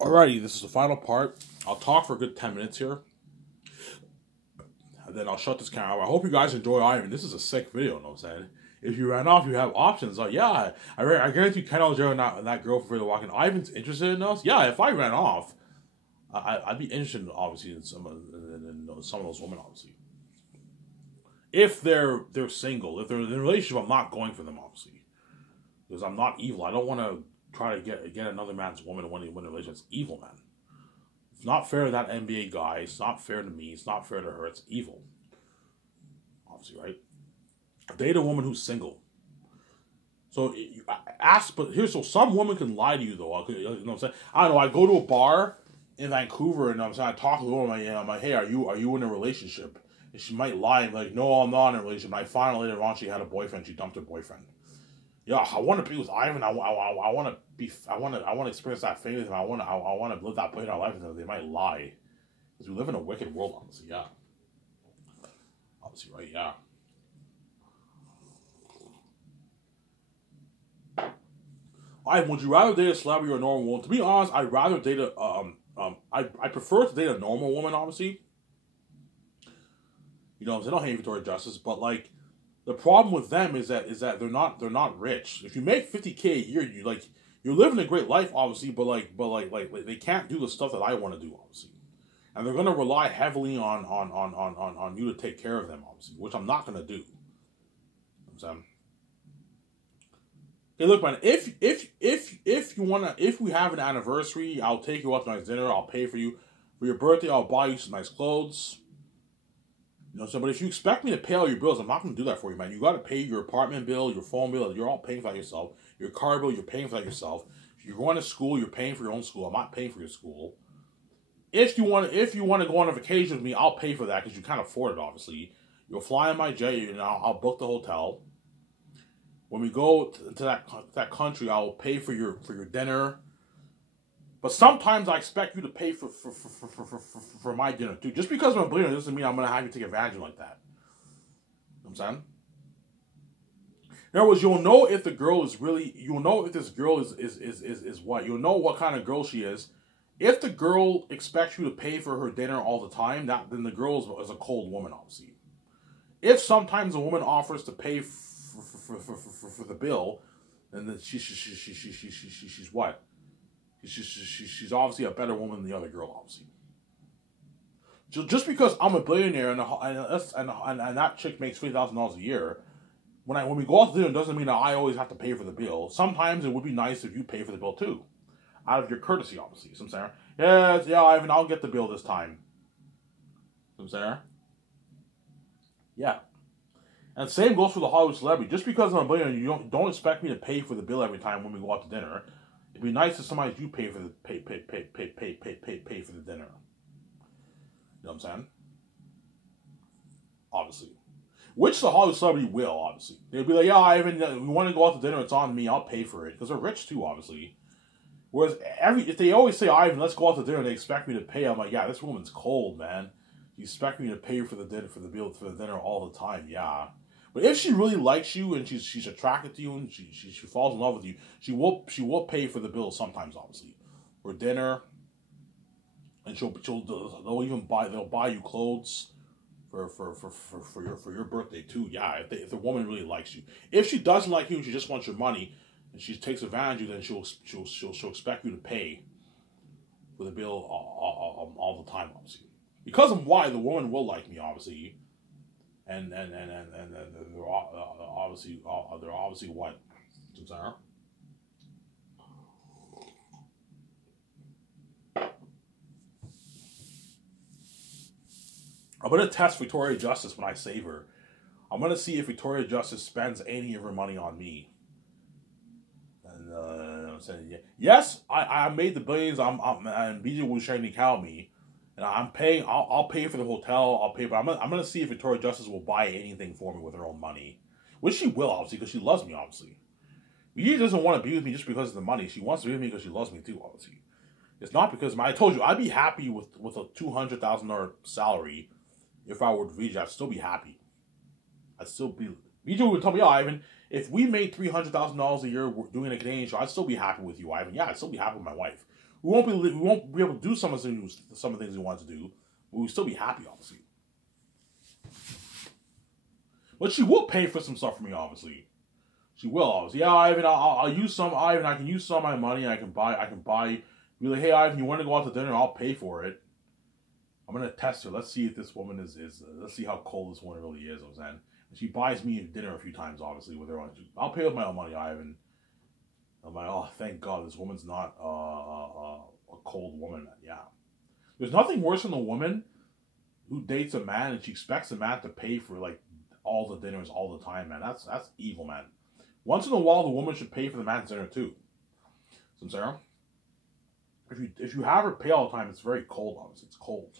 Alrighty, this is the final part. I'll talk for a good 10 minutes here. And then I'll shut this camera. I hope you guys enjoy Ivan. This is a sick video, you know what I'm saying? If you ran off, you have options. Like, yeah, I guarantee Kendall Joe and that girl for the walking. Ivan's interested in us. Yeah, if I ran off, I'd be interested, obviously, in some of those women, obviously. If they're single, if they're in a relationship, I'm not going for them, obviously, because I'm not evil. I don't want to try to get another man's woman when a relationship. It's evil, man. It's not fair to that NBA guy. It's not fair to me. It's not fair to her. It's evil. Obviously, right? Date a woman who's single. So so some women can lie to you though. You know what I'm saying? I don't know. I go to a bar in Vancouver and I'm saying I talk to a woman. I'm like, hey, are you in a relationship? And she might lie and be like, no, I'm not in a relationship. And I find out later on she had a boyfriend. She dumped her boyfriend. Yeah, I want to be with Ivan. I want to experience that phase, and I want to live that point in our life. And they might lie, because we live in a wicked world, honestly. Yeah, obviously, right? Yeah. Ivan, would you rather date a celebrity or a normal woman? To be honest, I'd rather date I prefer to date a normal woman, obviously. You know what I'm saying? I don't hate Victoria Justice, but like. The problem with them is that they're not rich. If you make $50K a year, you're living a great life, obviously, but they can't do the stuff that I want to do, obviously, and they're gonna rely heavily on you to take care of them, obviously, which I'm not gonna do. You know what I'm saying? Hey, look, man. If we have an anniversary, I'll take you out to nice dinner. I'll pay for you for your birthday. I'll buy you some nice clothes. You know, so, but if you expect me to pay all your bills, I'm not going to do that for you, man. You got to pay your apartment bill, your phone bill. You're all paying for that yourself. Your car bill, you're paying for that yourself. If you're going to school, you're paying for your own school. I'm not paying for your school. If you want to go on a vacation with me, I'll pay for that because you can't afford it, obviously. You'll fly in my jet, and I'll book the hotel. When we go to that country, I'll pay for your dinner. But sometimes I expect you to pay for my dinner too. Just because I'm a billionaire doesn't mean I'm gonna have you take advantage of like that. You know what I'm saying? In other words, you'll know if the girl is really. You'll know if this girl is what. You'll know what kind of girl she is. If the girl expects you to pay for her dinner all the time, then the girl is a cold woman, obviously. If sometimes a woman offers to pay for the bill, then she's what? She's obviously a better woman than the other girl, obviously. Just because I'm a billionaire and that chick makes $20,000 a year, when we go out to dinner, doesn't mean that I always have to pay for the bill. Sometimes it would be nice if you pay for the bill too, out of your courtesy, obviously. So I'm saying, yeah, Ivan, I'll get the bill this time. So I'm saying, yeah. And same goes for the Hollywood celebrity. Just because I'm a billionaire, you don't expect me to pay for the bill every time when we go out to dinner. It'd be nice if somebody do pay for the dinner. You know what I'm saying? Obviously. Which the Hollywood celebrity will, obviously. They'll be like, yeah, Ivan, we want to go out to dinner, it's on me, I'll pay for it. Because they're rich too, obviously. Whereas if they always say, Ivan, let's go out to dinner, they expect me to pay, I'm like, yeah, this woman's cold, man. You expect me to pay for the dinner all the time, yeah. But if she really likes you and she's attracted to you and she falls in love with you, she will pay for the bill sometimes, obviously, for dinner, and they'll buy you clothes for your birthday too. Yeah, if the woman really likes you. If she doesn't like you and she just wants your money and she takes advantage of you, then she'll expect you to pay for the bill all the time, obviously. Because of why the woman will like me, obviously. And they're obviously what? Sorry. I'm gonna test Victoria Justice when I save her. I'm gonna see if Victoria Justice spends any of her money on me. And I'm saying, yes, I made the billions. And BJ will shiny cow me. And I'm paying. I'll pay for the hotel. I'll pay, but I'm gonna see if Victoria Justice will buy anything for me with her own money, which she will, obviously, because she loves me. Obviously, she doesn't want to be with me just because of the money. She wants to be with me because she loves me too. Obviously, it's not because I told you I'd be happy with a $200,000 salary if I were with VJ. I'd still be happy. I'd still be. VJ would tell me, "Oh, Ivan, if we made $300,000 a year doing a Canadian show, I'd still be happy with you, Ivan. Yeah, I'd still be happy with my wife." we won't be able to do some of the things we want to do, but we'll still be happy, obviously. But she will pay for some stuff for me, obviously. She will, obviously. Yeah, Ivan, I'll use some. Ivan, I can use some of my money. I can buy. Be like, hey, Ivan, you want to go out to dinner? I'll pay for it. I'm gonna test her. Let's see if this woman is. Let's see how cold this woman really is. I'm saying. She buys me dinner a few times, obviously, with her own. I'll pay with my own money, Ivan. I'm like, oh, thank God, this woman's not a cold woman, man. Yeah. There's nothing worse than a woman who dates a man and she expects the man to pay for like all the dinners all the time, man. That's evil, man. Once in a while, the woman should pay for the man's dinner too. So, Sarah, if you have her pay all the time, it's very cold. Obviously, it's cold.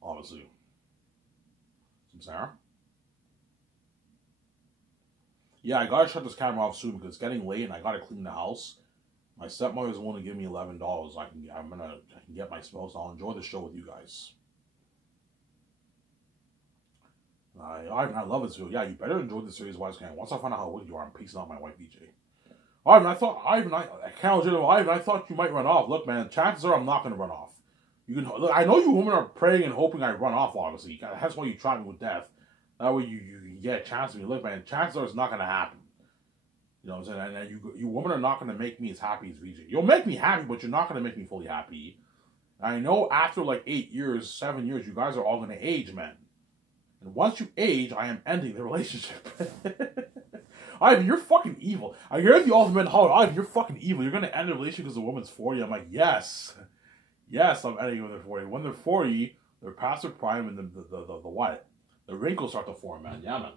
Obviously, so, Sarah. Yeah, I gotta shut this camera off soon because it's getting late and I gotta clean the house. My stepmother's willing to give me $11. I can get my smoke, so I'll enjoy the show with you guys. I love this video. Yeah, you better enjoy the series while I can. Once I find out how wicked you are, I'm peacing out my wife, BJ. Ivan, I thought you might run off. Look, man, chances are I'm not going to run off. Look, I know you women are praying and hoping I run off, obviously. That's why you try me with death. That way you get a chance of me. Look, man, chances are it's not going to happen. You know what I'm saying? And you women are not going to make me as happy as VJ. You'll make me happy, but you're not going to make me fully happy. I know after like 8 years, 7 years, you guys are all going to age, man. And once you age, I am ending the relationship. Ivan, you're fucking evil. I hear the ultimate holler, Ivan, you're fucking evil. You're going to end the relationship because the woman's 40. I'm like, yes. Yes, I'm ending when they're 40. When they're 40, they're past their prime and the what? The wrinkles start to form, man. Yeah, man.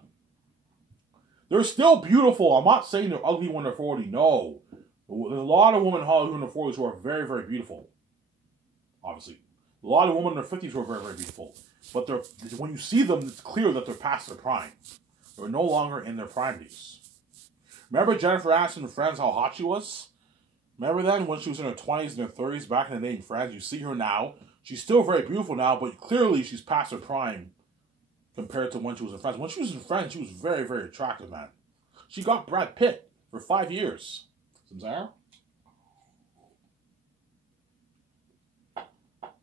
They're still beautiful. I'm not saying they're ugly when they're 40. No. There's a lot of women in Hollywood in their 40s who are very, very beautiful. Obviously. A lot of women in their 50s who are very, very beautiful. But when you see them, it's clear that they're past their prime. They're no longer in their prime days. Remember Jennifer Aniston in Friends, how hot she was? Remember then when she was in her 20s and her 30s back in the day in Friends? You see her now. She's still very beautiful now, but clearly she's past her prime compared to when she was in Friends. When she was in Friends, she was very, very attractive, man. She got Brad Pitt for 5 years. Samsara?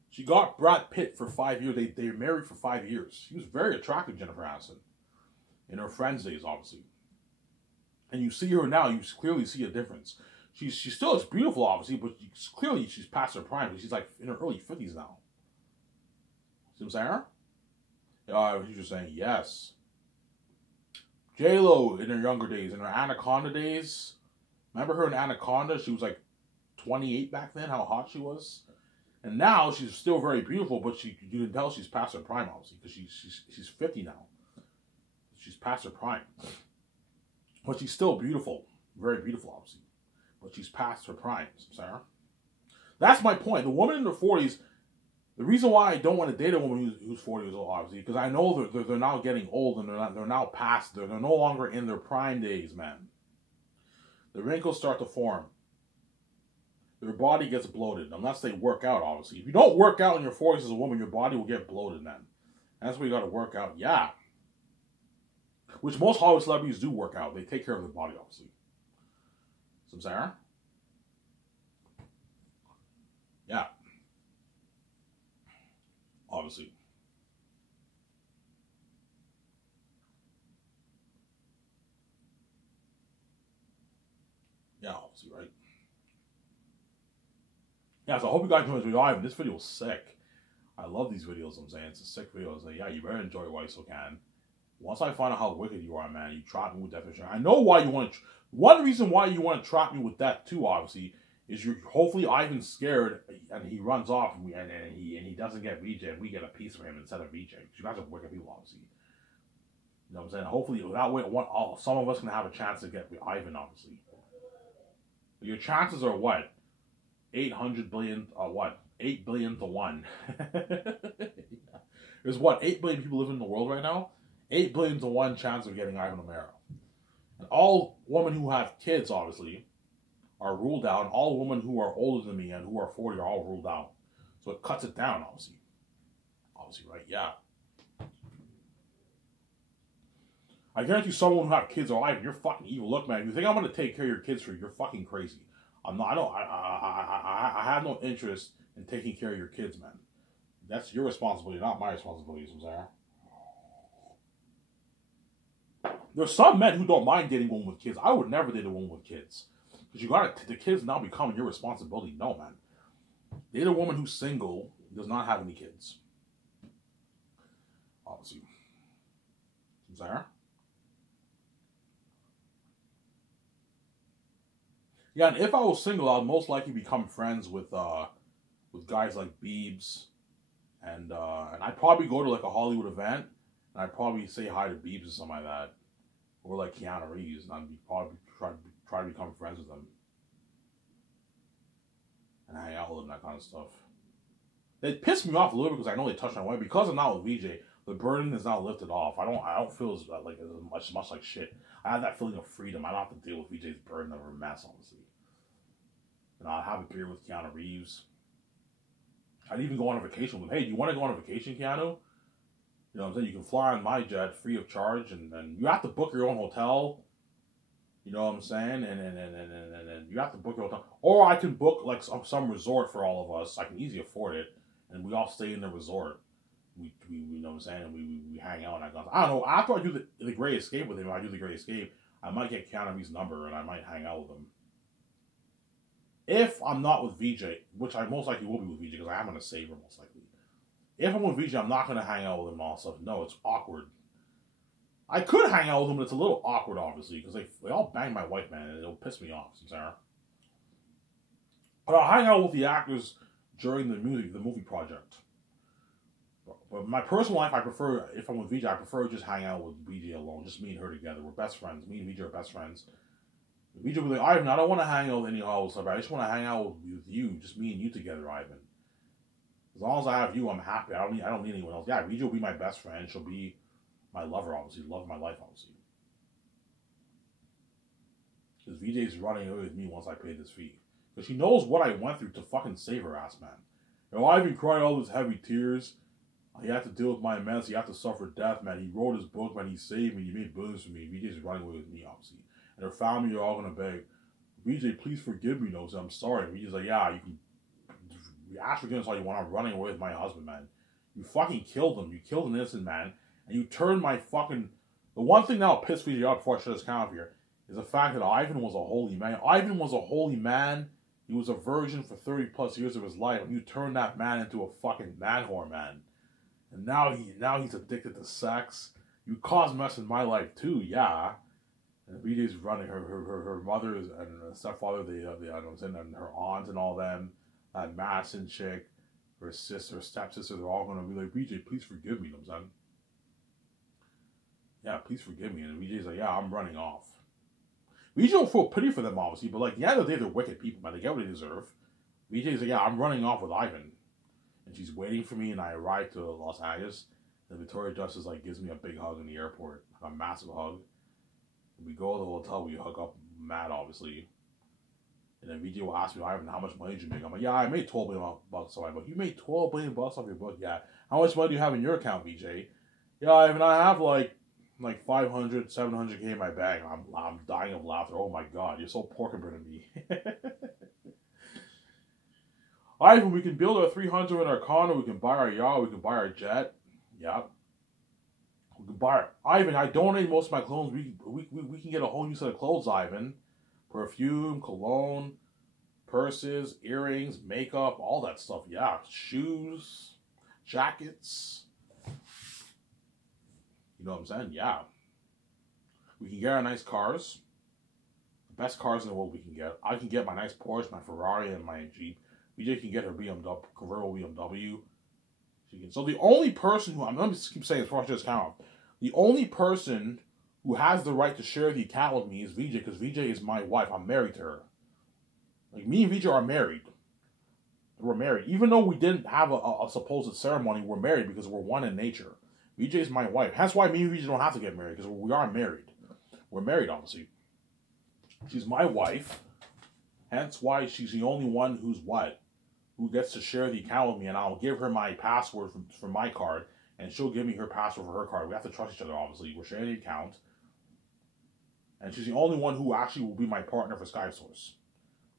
She got Brad Pitt for 5 years. They were married for 5 years. She was very attractive, Jennifer Aniston. In her Friends days, obviously. And you see her now, you clearly see a difference. She still is beautiful, obviously, but clearly she's past her prime. She's like in her early 50s now. See what I'm saying? He's just saying yes. J-Lo in her younger days, in her Anaconda days. Remember her in Anaconda? She was like 28 back then, how hot she was. And now she's still very beautiful, but you can tell she's past her prime, obviously, because she's 50 now. She's past her prime. But she's still beautiful. Very beautiful, obviously. But she's past her prime, Sarah. That's my point. The woman in her 40s, the reason why I don't want to date a woman who's 40 years old, obviously, because I know they're now getting old and they're now past, they're no longer in their prime days, man. The wrinkles start to form. Their body gets bloated, unless they work out, obviously. If you don't work out in your 40s as a woman, your body will get bloated, man. That's where you got to work out. Yeah. Which most Hollywood celebrities do work out. They take care of their body, obviously. Some Sarah? Yeah. Obviously. Yeah, obviously, right? Yeah, so I hope you guys enjoyed this video. This video was sick. I love these videos, I'm saying. It's a sick video. So yeah, you better enjoy it while you still can. Once I find out how wicked you are, man, you trap me with death. I know why you want to... One reason why you want to trap me with death, too, obviously, is you're hopefully Ivan's scared and he runs off and he doesn't get VJ and we get a piece of him instead of VJ. You guys are wicked people, obviously. You know what I'm saying? Hopefully, that way, some of us can have a chance to get Ivan, obviously. But your chances are what? 800 billion, 8 billion to 1. There's what, 8 billion people living in the world right now? 8 billion to 1 chance of getting Ivan O'Mara. And all women who have kids, obviously, are ruled out. And all women who are older than me and who are 40 are all ruled out. So it cuts it down, obviously. Obviously, right? Yeah. I guarantee someone who have kids alive, you're fucking evil. Look, man, if you think I'm gonna take care of your kids for you, you're fucking crazy. I'm not. I don't. I have no interest in taking care of your kids, man. That's your responsibility, not my responsibility, Sarah. There's some men who don't mind dating women with kids. I would never date a woman with kids. Because you got the kids now becoming your responsibility. No, man. Date a woman who's single, does not have any kids. Obviously. Sarah? Yeah, and if I was single, I'd most likely become friends with guys like Biebs. And I'd probably go to like a Hollywood event, and I'd probably say hi to Biebs or something like that. Or like Keanu Reeves, and I'd probably try to become friends with them. And hang out with them, that kind of stuff. It pissed me off a little bit because I know they touched my wife. Because I'm not with VJ, the burden is now lifted off. I don't feel as much like shit. I have that feeling of freedom. I don't have to deal with VJ's burden of her mess, honestly. And I'll have a beer with Keanu Reeves. I'd even go on a vacation with him. Hey, do you want to go on a vacation, Keanu? You know what I'm saying? You can fly on my jet free of charge, and you have to book your own hotel. You know what I'm saying? And you have to book your hotel. Or I can book like some resort for all of us. I can easily afford it. And we all stay in the resort. We you know what I'm saying? And we hang out and I don't know. After I do the Great Escape with him, if I do the Great Escape, I might get Keanu Reeves' number and I might hang out with him. If I'm not with VJ, which I most likely will be with VJ because I am going to save her most likely. If I'm with VJ, I'm not going to hang out with him and all stuff. No, it's awkward. I could hang out with him, but it's a little awkward, obviously, because they all bang my wife, man, and it'll piss me off, Sarah. But I'll hang out with the actors during the movie project. But my personal life, I prefer, if I'm with VJ, I prefer just hang out with VJ alone, just me and her together. We're best friends. Me and VJ are best friends. VJ will be like, Ivan, I don't want to hang out with any Hollywood stuff. I just want to hang out with you, just me and you together, Ivan. As long as I have you, I'm happy. I don't need anyone else. Yeah, VJ will be my best friend. She'll be my lover, obviously. Love of my life, obviously. Because VJ's running away with me once I pay this fee. Because she knows what I went through to fucking save her ass, man. You know, I even cried all those heavy tears. He had to deal with my mess. He had to suffer death, man. He wrote his book, man. He saved me. He made billions for me. VJ's running away with me, obviously. And her family are all going to beg, VJ, please forgive me, Nose. I'm sorry. VJ's like, yeah, you can ask forgiveness all you want. I'm running away with my husband, man. You fucking killed him. You killed an innocent man. And you turned my fucking... The one thing that'll piss VJ off before I shut this count here is the fact that Ivan was a holy man. Ivan was a holy man. He was a virgin for 30 plus years of his life. And you turned that man into a fucking man whore, man. And now he's addicted to sex. You caused mess in my life too, yeah. And VJ's running her mother and her stepfather, and her aunt and all them, that Madison chick, her sister, her stepsister, they're all gonna be like, VJ, please forgive me, you know what I'm saying? Yeah, please forgive me. And VJ's like, yeah, I'm running off. VJ don't feel pity for them, obviously, but like, at the end of the day, they're wicked people, man. They get what they deserve. VJ's like, yeah, I'm running off with Ivan. And she's waiting for me, and I arrive to Los Angeles. And Victoria Justice like gives me a big hug in the airport, a massive hug. And we go to the hotel, we hook up mad, obviously. And then VJ will ask me, Ivan, how much money did you make? I'm like, yeah, I made $12 billion bucks off my book. You made $12 billion bucks off your book? Yeah. How much money do you have in your account, VJ? Yeah, Ivan, I have like 500, 700K in my bag. I'm dying of laughter. Oh my God, you're so pork and to me. Ivan, we can build our 300 in our condo. We can buy our yacht. We can buy our jet. Yeah. We can buy it. Ivan, I donated most of my clothes. We can get a whole new set of clothes, Ivan. Perfume, cologne, purses, earrings, makeup, all that stuff. Yeah. Shoes, jackets. You know what I'm saying? Yeah. We can get our nice cars. The best cars in the world we can get. I can get my nice Porsche, my Ferrari, and my Jeep. VJ can get her BMW, convertible BMW. She can. So the only person who, I'm going to keep saying as far as this count, the only person who has the right to share the account with me is VJ, because VJ is my wife. I'm married to her. Like, me and VJ are married. We're married. Even though we didn't have a supposed ceremony, we're married because we're one in nature. VJ is my wife. That's why me and VJ don't have to get married, because we are married. We're married, obviously. She's my wife. Hence why she's the only one who gets to share the account with me, and I'll give her my password for my card, and she'll give me her password for her card. We have to trust each other, obviously. We're sharing the account. And she's the only one who actually will be my partner for SkySource.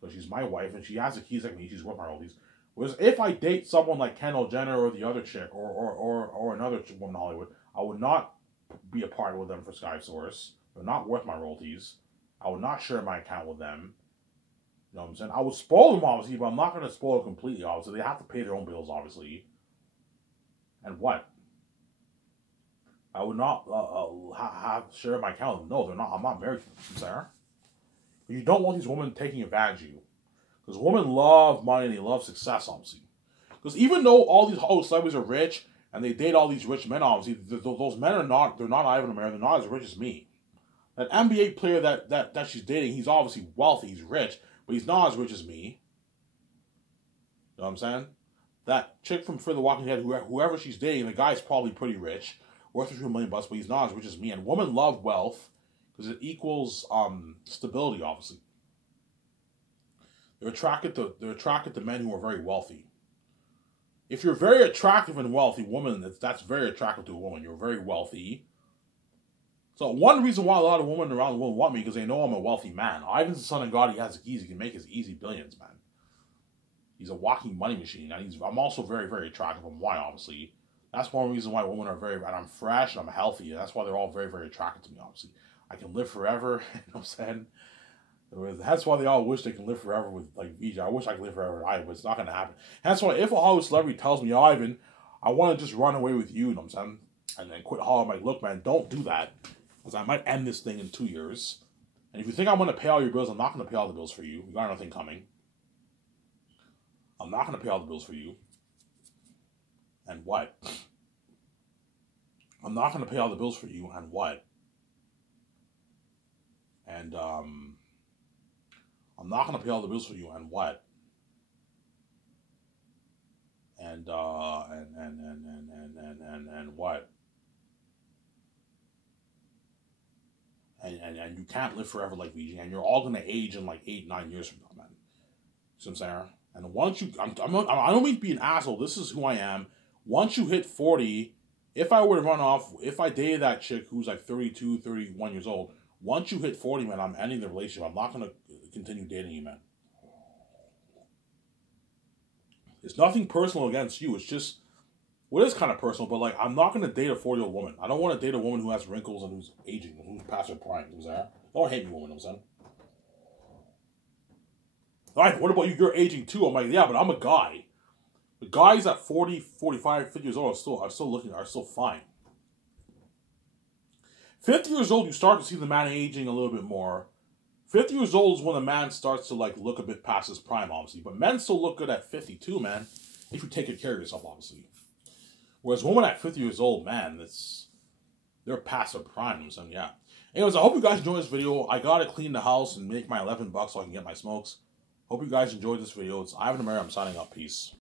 So she's my wife, and she has the keys like me. She's with my royalties. Whereas if I date someone like Kendall Jenner or the other chick or another woman in Hollywood, I would not be a partner with them for SkySource. They're not worth my royalties. I would not share my account with them. You know what I'm saying? I would spoil them, obviously, but I'm not going to spoil them completely, obviously. They have to pay their own bills, obviously. And what? I would not have share my account. No, they're not. I'm not married to them, Sarah. But you don't want these women taking advantage of you. Because women love money and they love success, obviously. Because even though all these Hollywood celebrities are rich and they date all these rich men, obviously, those men are not, they're not Ivan American, they're not as rich as me. That NBA player that she's dating, he's obviously wealthy, he's rich, but he's not as rich as me. You know what I'm saying? That chick from Fear the Walking Dead, whoever she's dating, the guy's probably pretty rich, worth a few $1 million, but he's not as rich as me. And women love wealth because it equals stability, obviously. They're attracted to men who are very wealthy. If you're very attractive and wealthy woman, that's very attractive to a woman. You're very wealthy. So one reason why a lot of women around the world want me because they know I'm a wealthy man. Ivan's the son of God. He has the keys. He can make his easy billions, man. He's a walking money machine. And I'm also very, very attractive. And why, obviously. That's one reason why women are and I'm fresh and I'm healthy. That's why they're all very, very attracted to me, obviously. I can live forever. You know what I'm saying? That's why they all wish they can live forever with, like, VJ. I wish I could live forever with Ivan, but it's not going to happen. That's why if a Hollywood celebrity tells me, Ivan, I want to just run away with you, know what I'm saying? And then quit Hollywood, I'm like, look, man, don't do that. Because I might end this thing in 2 years. And if you think I'm going to pay all your bills, I'm not going to pay all the bills for you. You got nothing coming. I'm not going to pay all the bills for you. And what? I'm not going to pay all the bills for you, and what? And, I'm not going to pay all the bills for you, and what? And what? And you can't live forever like VJ, and you're all going to age in like 8-9 years from now, man. See what I'm saying? And once you, I don't mean to be an asshole, this is who I am. Once you hit 40, if I were to run off, if I dated that chick who's like 32, 31 years old, once you hit 40, man, I'm ending the relationship. I'm not going to continue dating you, man. It's nothing personal against you. It's just, well, it is kind of personal, but like, I'm not going to date a 40-year-old woman. I don't want to date a woman who has wrinkles and who's aging, who's past her prime. You know what I'm saying? Don't hate me, woman, you know what I'm saying? All right, what about you? You're aging too. I'm like, yeah, but I'm a guy. The guys at 40, 45, 50 years old are still fine. 50 years old, you start to see the man aging a little bit more. 50 years old is when a man starts to like look a bit past his prime, obviously. But men still look good at 52, man. If you take good care of yourself, obviously. Whereas women at 50 years old, man, they're past their prime. So yeah. Anyways, I hope you guys enjoyed this video. I gotta clean the house and make my $11 so I can get my smokes. Hope you guys enjoyed this video. It's Ivan Ameri. I'm signing up. Peace.